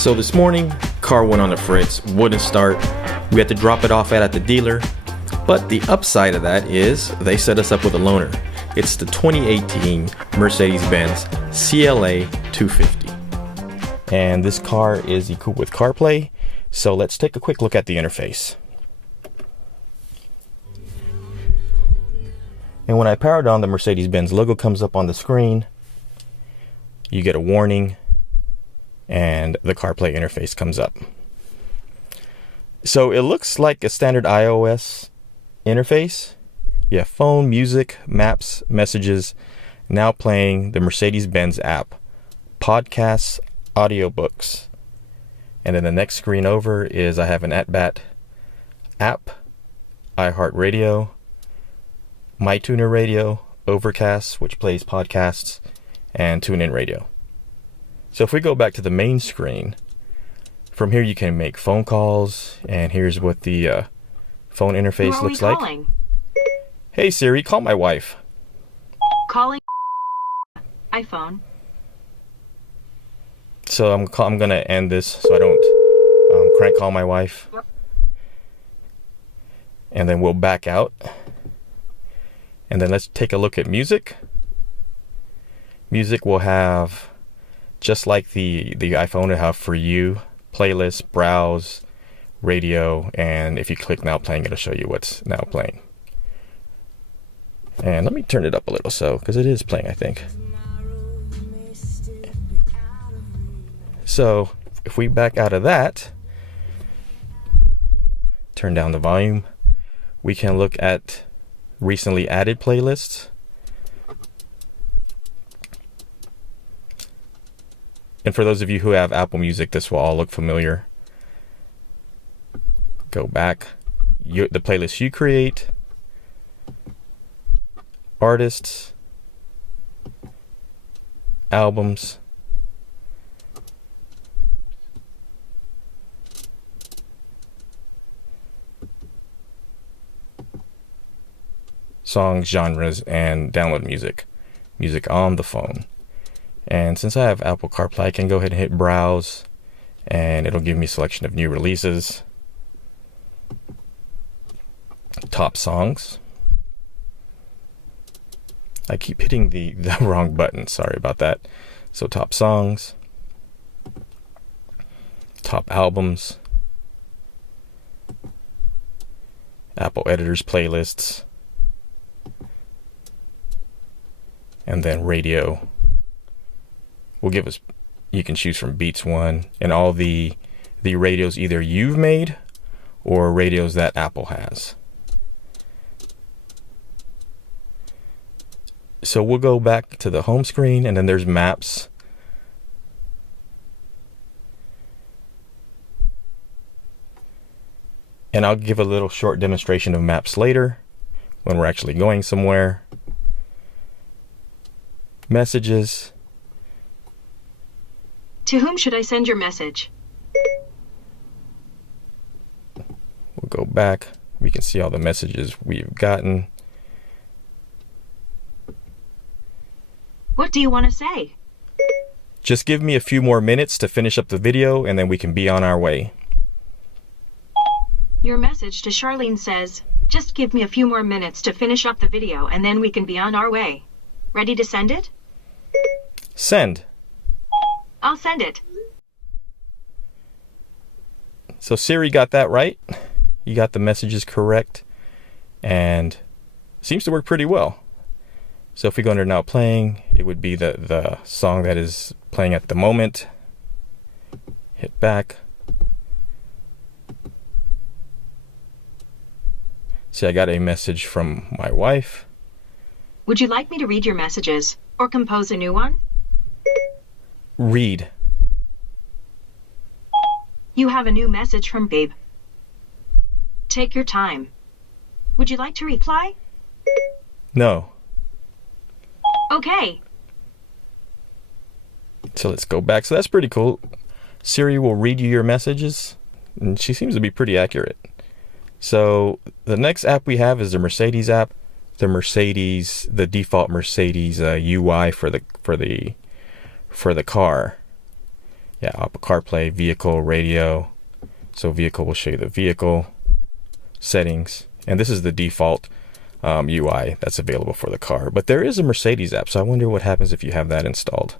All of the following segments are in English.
So this morning, car went on the fritz, wouldn't start. We had to drop it off at the dealer. But the upside of that is they set us up with a loaner. It's the 2018 Mercedes-Benz CLA250. And this car is equipped with CarPlay. So let's take a quick look at the interface. And when I power it on, the Mercedes-Benz logo comes up on the screen. You get a warning, and the CarPlay interface comes up. So it looks like a standard iOS interface. You have phone, music, maps, messages, now playing the Mercedes-Benz app, podcasts, audiobooks. And then the next screen over is I have an at-bat app, iHeartRadio, MyTuner Radio, Overcast, which plays podcasts, and TuneIn Radio. So if we go back to the main screen, from here you can make phone calls, and here's what the phone interface looks like. Hey Siri, call my wife. Calling iPhone. So I'm gonna end this so I don't crank call my wife. And then we'll back out. And then let's take a look at music. Music will have, just like the iPhone will have For You, playlist, browse, radio, and if you click now playing, it'll show you what's now playing. And let me turn it up a little because it is playing, I think. So if we back out of that, turn down the volume, we can look at recently added playlists. And for those of you who have Apple Music, this will all look familiar. Go back, the playlist you create, artists, albums, songs, genres, and download music on the phone. And since I have Apple CarPlay, I can go ahead and hit browse, and it'll give me a selection of new releases, top songs. I keep hitting the wrong button, sorry about that. So top songs, top albums, Apple Editors playlists, and then radio will give us, you can choose from Beats One, and all the radios either you've made or radios that Apple has. So we'll go back to the home screen, and then there's maps. And I'll give a little short demonstration of maps later when we're actually going somewhere. Messages. To whom should I send your message? We'll go back. We can see all the messages we've gotten. What do you want to say? Just give me a few more minutes to finish up the video, and then we can be on our way. Your message to Charlene says, just give me a few more minutes to finish up the video, and then we can be on our way. Ready to send it? Send. I'll send it. So Siri got that right. You got the messages correct, and seems to work pretty well. So if we go under now playing, it would be the song that is playing at the moment. Hit back. See, I got a message from my wife. Would you like me to read your messages or compose a new one? Read. You have a new message from Babe. Take your time. Would you like to reply? No. Okay. So let's go back. So that's pretty cool. Siri will read you your messages, and she seems to be pretty accurate. So the next app we have is the Mercedes app. The default Mercedes UI for the car. Yeah, Apple CarPlay, vehicle, radio. So vehicle will show you the vehicle settings. And this is the default UI that's available for the car. But there is a Mercedes app, so I wonder what happens if you have that installed,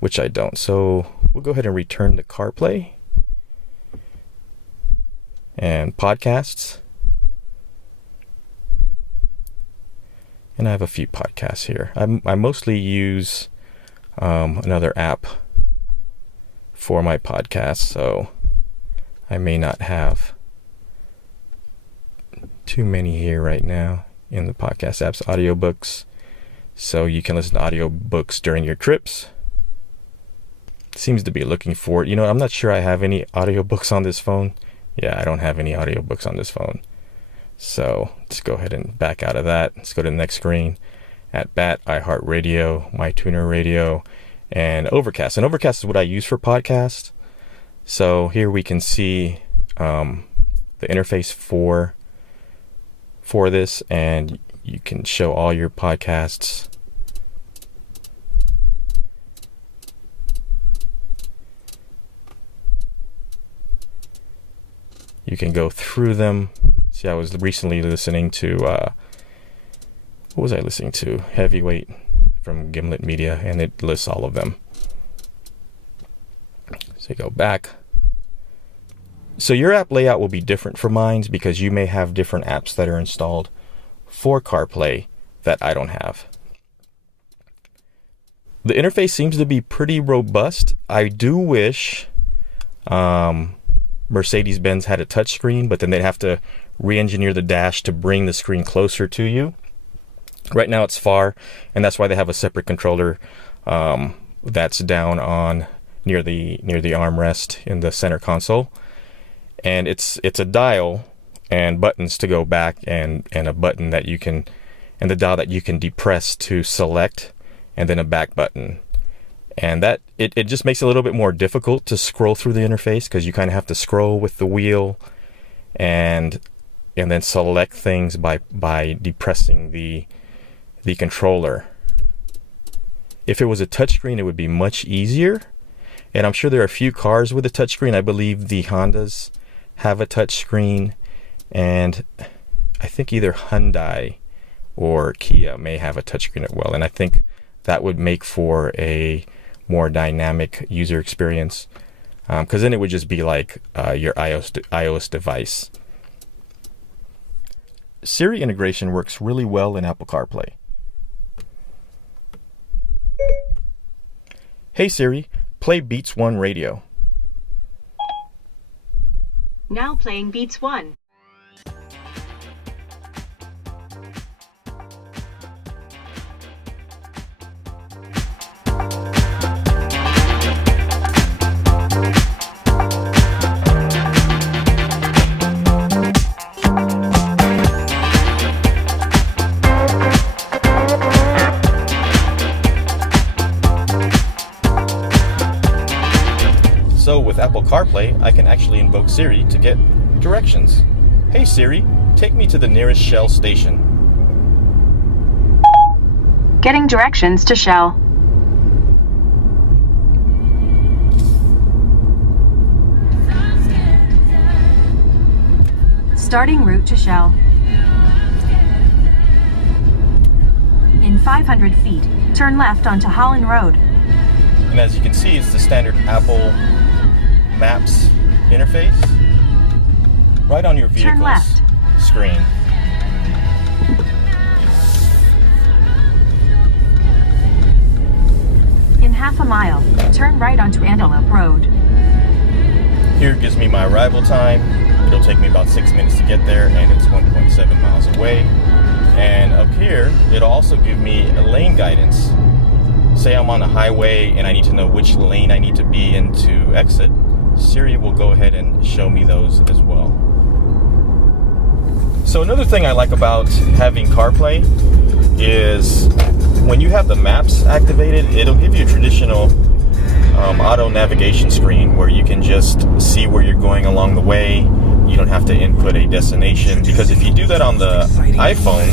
which I don't. So we'll go ahead and return to CarPlay and podcasts. And I have a few podcasts here. I mostly use another app for my podcast, so I may not have too many here right now in the podcast apps. Audiobooks, so you can listen to audiobooks during your trips. Seems to be looking for it. You know, I'm not sure I have any audiobooks on this phone. Yeah, I don't have any audiobooks on this phone. So let's go ahead and back out of that. Let's go to the next screen. At BAT, iHeartRadio, MyTuner Radio, and Overcast. And Overcast is what I use for podcasts. So here we can see the interface for this, and you can show all your podcasts. You can go through them. See, I was recently listening to, what was I listening to? Heavyweight from Gimlet Media, and it lists all of them. So you go back. So your app layout will be different from mine because you may have different apps that are installed for CarPlay that I don't have. The interface seems to be pretty robust. I do wish Mercedes-Benz had a touchscreen, but then they'd have to re-engineer the dash to bring the screen closer to you. Right now it's far, and that's why they have a separate controller that's down on near the armrest in the center console. And it's a dial and buttons to go back, and a button that you can, and the dial that you can depress to select, and then a back button. And that it just makes it a little bit more difficult to scroll through the interface, because you kind of have to scroll with the wheel and then select things by depressing the controller. If it was a touchscreen, it would be much easier. And I'm sure there are a few cars with a touchscreen. I believe the Hondas have a touchscreen, and I think either Hyundai or Kia may have a touchscreen as well. And I think that would make for a more dynamic user experience, because then it would just be like your iOS device. Siri integration works really well in Apple CarPlay. Hey Siri, play Beats 1 radio. Now playing Beats 1. So with Apple CarPlay, I can actually invoke Siri to get directions. Hey Siri, take me to the nearest Shell station. Getting directions to Shell. Starting route to Shell. In 500 feet, turn left onto Holland Road. And as you can see, it's the standard Apple Maps interface right on your vehicle's screen. In half a mile, turn right onto Antelope Road. Here it gives me my arrival time. It'll take me about 6 minutes to get there, and it's 1.7 miles away. And up here, it'll also give me a lane guidance. Say I'm on a highway and I need to know which lane I need to be in to exit. Siri will go ahead and show me those as well. So another thing I like about having CarPlay is when you have the maps activated, it'll give you a traditional auto navigation screen where you can just see where you're going along the way. You don't have to input a destination, because if you do that on the iPhone,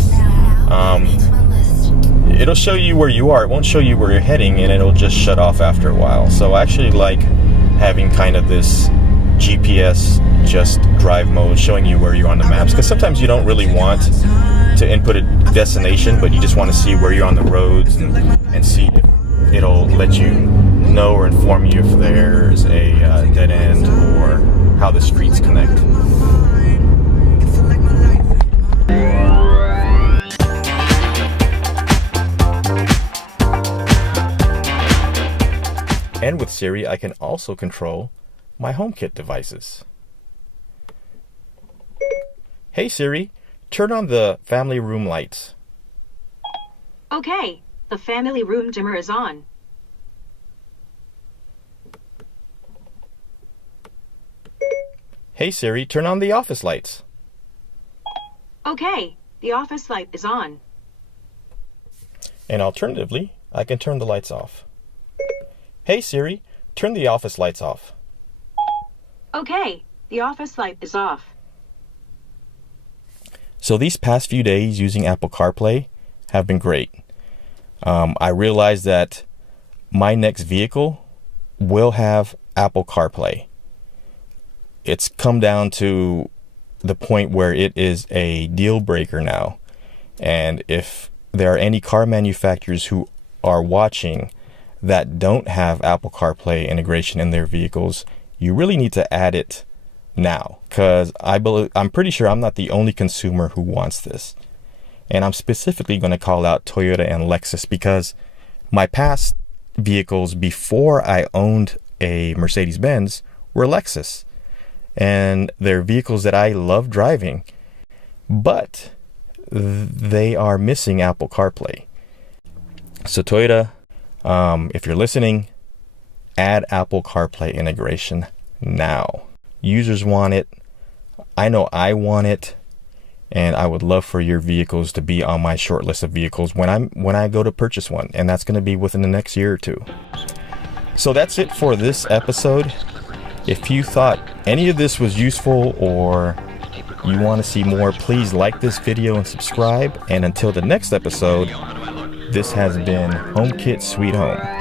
it'll show you where you are. It won't show you where you're heading, and it'll just shut off after a while. So I actually like having kind of this GPS just drive mode showing you where you're on the maps, because sometimes you don't really want to input a destination, but you just want to see where you're on the roads and see if it'll let you know or inform you if there's a dead end or how the streets connect. And with Siri, I can also control my HomeKit devices. Hey Siri, turn on the family room lights. Okay, the family room dimmer is on. Hey Siri, turn on the office lights. Okay, the office light is on. And alternatively, I can turn the lights off. Hey Siri, turn the office lights off. Okay, the office light is off. So these past few days using Apple CarPlay have been great. I realized that my next vehicle will have Apple CarPlay. It's come down to the point where it is a deal breaker now. And if there are any car manufacturers who are watching that don't have Apple CarPlay integration in their vehicles, you really need to add it now, because I'm pretty sure I'm not the only consumer who wants this. And I'm specifically going to call out Toyota and Lexus, because my past vehicles before I owned a Mercedes-Benz were Lexus, and they're vehicles that I love driving, but they are missing Apple CarPlay. So Toyota, if you're listening, add Apple CarPlay integration now. Users want it. I know I want it, and I would love for your vehicles to be on my short list of vehicles when I go to purchase one, and that's going to be within the next year or two. So that's it for this episode. If you thought any of this was useful or you want to see more, please like this video and subscribe. And until the next episode, this has been HomeKit Sweet Home.